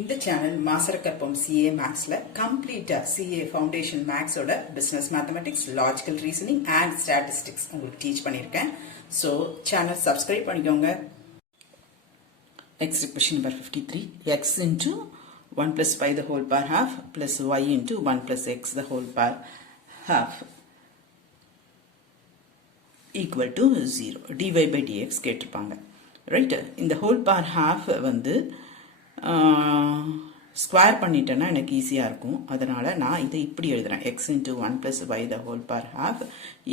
இந்த channel Maasarakarpom CA Mathsல கம்ப்ளீட்டா CA Foundation Maths ஓட Business Mathematics, Logical Reasoning and Statistics உங்களுக்கு டீச் பண்ணியிருக்கேன். So சேனல் subscribe பண்ணிக்கோங்க. Next question number 53. X into 1 plus pi the whole power half plus y into 1 plus x the whole power half equal to 0. dy by dx கேட்டிருப்பாங்க. Right, இந்த whole power half வந்து square பண்ணிட்டேன்னா எனக்கு ஈஸியாக இருக்கும். அதனால் நான் இதை இப்படி எழுதுகிறேன். X into 1 plus y the whole power half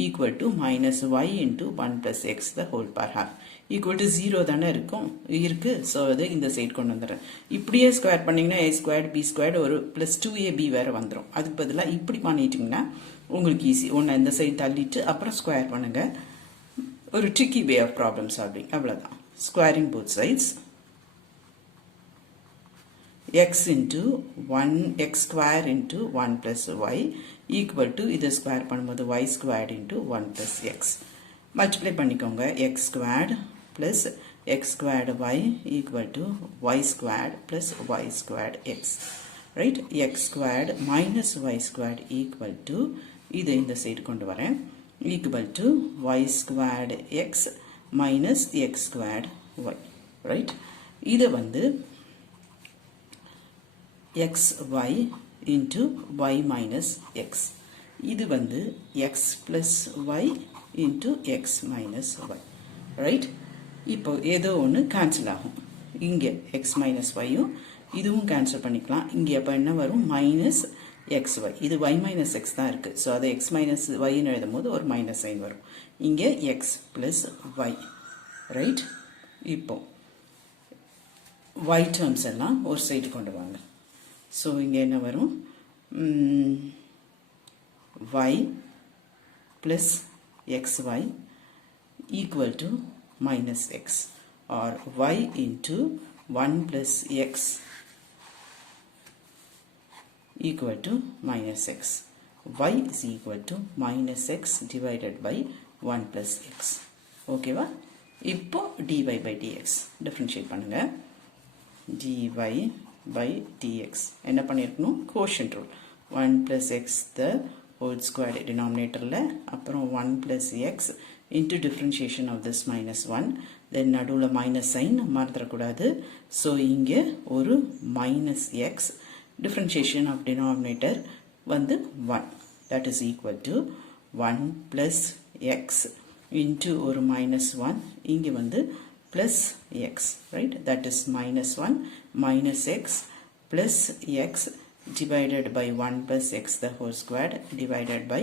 equal to minus y into 1 plus x the whole power half equal to 0 தானே இருக்குது. ஸோ அது இந்த சைடு கொண்டு வந்துடுறேன். இப்படியே ஸ்கொயர் பண்ணிங்கன்னா a ஸ்கொயர்டு பி ஸ்கொயர்டு ஒரு ப்ளஸ் 2ab வேறு வந்துடும். அதுக்கு பதிலாக இப்படி பண்ணிட்டிங்கன்னா உங்களுக்கு ஈஸி. ஒன்று இந்த சைடு தள்ளிட்டு அப்புறம் ஸ்கொயர் பண்ணுங்கள். ஒரு tricky way of problem solving, அவ்வளோதான். Squaring both sides, x into 1 x square into 1 plus y equal to இது ஸ்கொயர் பண்ணும்போது y squared into 1 plus x. Multiply பண்ணிக்கோங்க. x squared plus x squared y equal to y squared plus y squared x. Right? x squared minus y squared equal to இது இந்த side கொண்டு வரேன். equal to y squared x minus x squared y. Right? இது வந்து xy into y minus x. இது வந்து x plus y into x minus y. Right? இப்போ ஏதோ ஒன்று கேன்சல் ஆகும். இங்கே x minus yயும் இதுவும் கேன்சல் பண்ணிக்கலாம். இங்கே அப்போ என்ன வரும்? Minus xy. இது y minus x தான் இருக்குது. ஸோ அதை x minus yன்னு எழுதும் போது ஒரு மைனஸ் சைன் வரும். இங்கே x plus y. ரைட்? இப்போ y டேர்ம்ஸ் எல்லாம் ஒரு சைடு கொண்டு வாங்க. ஸோ இங்கே என்ன வரும்? y plus xy equal to minus x, or y into 1 plus x equal to minus x. y is equal to minus x divided by 1 plus x. ஓகேவா? இப்போ dy by dx டிஃப்ரென்ஷியேட் பண்ணுங்க. dy by dx என்ன பண்ணியிருக்கணும்? Quotient rule. 1 plus x the whole squared denominatorல, அப்புறம் 1 plus x into differentiation of this minus 1, then நடுவில் minus sign மறந்துடக்கூடாது. So இங்கே ஒரு minus X, differentiation of denominator வந்து 1, that is equal to 1 plus x into ஒரு minus 1, இங்கே வந்து plus x, right? That is minus 1 minus x plus x divided by 1 plus x the whole squared divided by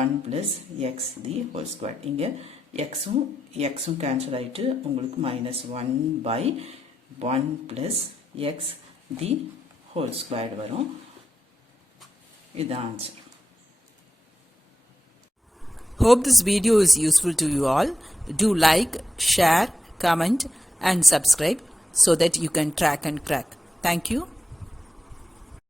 1 plus x the whole squared. இங்கே xும் cancel ஆயிட்டு உங்களுக்கு minus 1 by 1 plus x the whole squared வரும். இது answer. Hope this video is useful to you all. Do like, share, comment and subscribe so that you can track and crack. Thank you.